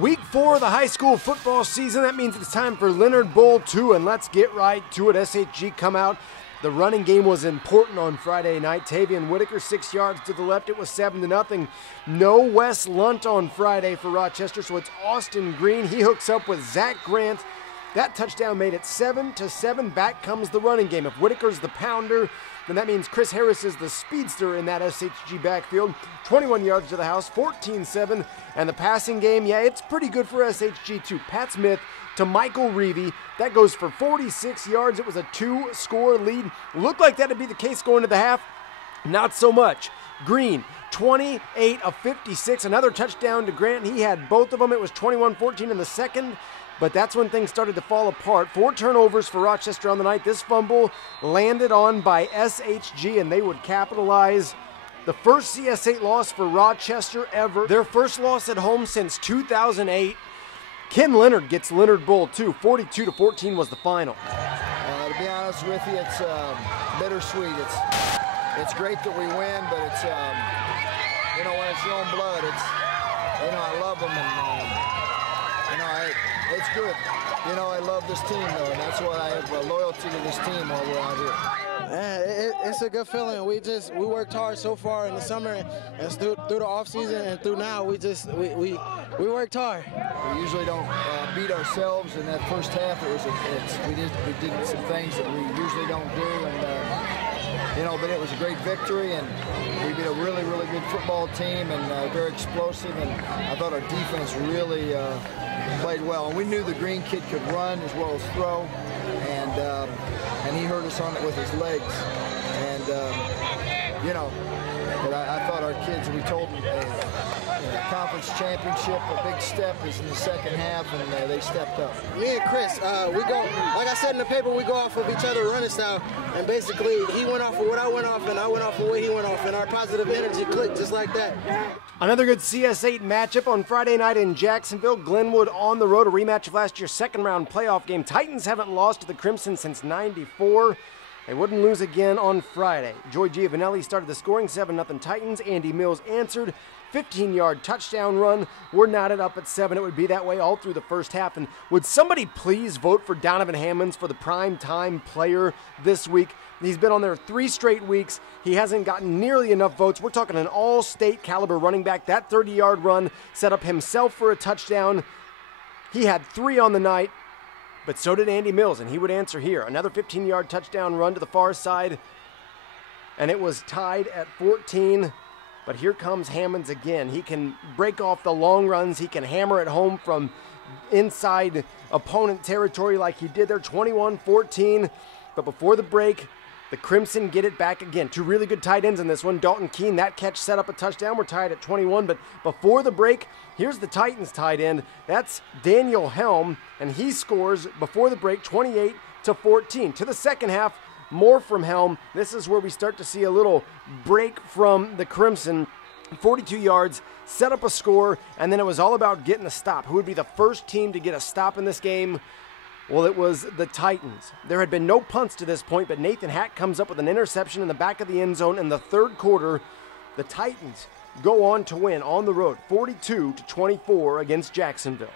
Week 4 of the high school football season. That means it's time for Leonard Bowl 2, and let's get right to it. SHG come out. The running game was important on Friday night. TAVION WHITAKER 6 yards to the left. It was 7-0. No Wes Lunt on Friday for Rochester, so it's Austin Green. He hooks up with Zach Grant. That touchdown made it 7-7. Back comes the running game. If Whitaker's the pounder, then that means Chris Harris is the speedster in that SHG backfield. 21 yards to the house, 14-7. And the passing game, yeah, it's pretty good for SHG too. Pat Smith to Michael Reevy. That goes for 46 yards. It was a 2-score lead. Looked like that'd be the case going to the half. Not so much. Green, 28 of 56. Another touchdown to Grant. He had both of them. It was 21-14 in the second. But that's when things started to fall apart. 4 turnovers for Rochester on the night. This fumble landed on by SHG, and they would capitalize. The first CS8 loss for Rochester ever. Their first loss at home since 2008. Ken Leonard gets Leonard Bowl 2. 42-14 was the final. To be honest with you, it's bittersweet. It's great that we win, but it's when it's your own blood, I love them, and it's good. I love this team, though, and that's why I have loyalty to this team while we're out here. It's a good feeling. We worked hard so far in the summer and through the off season and through now. We worked hard. We usually don't beat ourselves in that first half. We did some things that we usually don't do, and but it was a great victory, and we beat a really, really good football team, and very explosive, and I thought our defense really played well. And we knew the Green kid could run as well as throw, and he hurt us on it with his legs. And but I thought our kids, we told them, conference championship, a big step is in the second half, and they stepped up. Me and Chris, we go, like I said in the paper, we go off of each other's running style, and basically he went off of what I went off, and I went off of what he went off, and our positive energy clicked just like that. Another good CS8 matchup on Friday night in Jacksonville. Glenwood on the road, a rematch of last year's second-round playoff game. Titans haven't lost to the Crimson since '94. They wouldn't lose again on Friday. Joy Giovanelli started the scoring, 7-0 Titans. Andy Mills answered, 15-yard touchdown run. We're knotted up at 7. It would be that way all through the first half. And would somebody please vote for Donovan Hammonds for the prime-time player this week? He's been on there 3 straight weeks. He hasn't gotten nearly enough votes. We're talking an all-state caliber running back. That 30-yard run set up himself for a touchdown. He had 3 on the night. But so did Andy Mills, and he would answer here. Another 15-yard touchdown run to the far side, and it was tied at 14. But here comes Hammonds again. He can break off the long runs. He can hammer it home from inside opponent territory like he did there, 21-14. But before the break, the Crimson get it back again. 2 really good tight ends in this one. Dalton Keene, that catch set up a touchdown. We're tied at 21, but before the break, here's the Titans tight end. That's Daniel Helm, and he scores before the break, 28-14. To the second half, more from Helm. This is where we start to see a little break from the Crimson. 42 yards, set up a score, and then it was all about getting a stop. Who would be the first team to get a stop in this game? Well, it was the Titans. There had been no punts to this point, but Nathan Hack comes up with an interception in the back of the end zone in the third quarter. The Titans go on to win on the road, 42-24 against Jacksonville.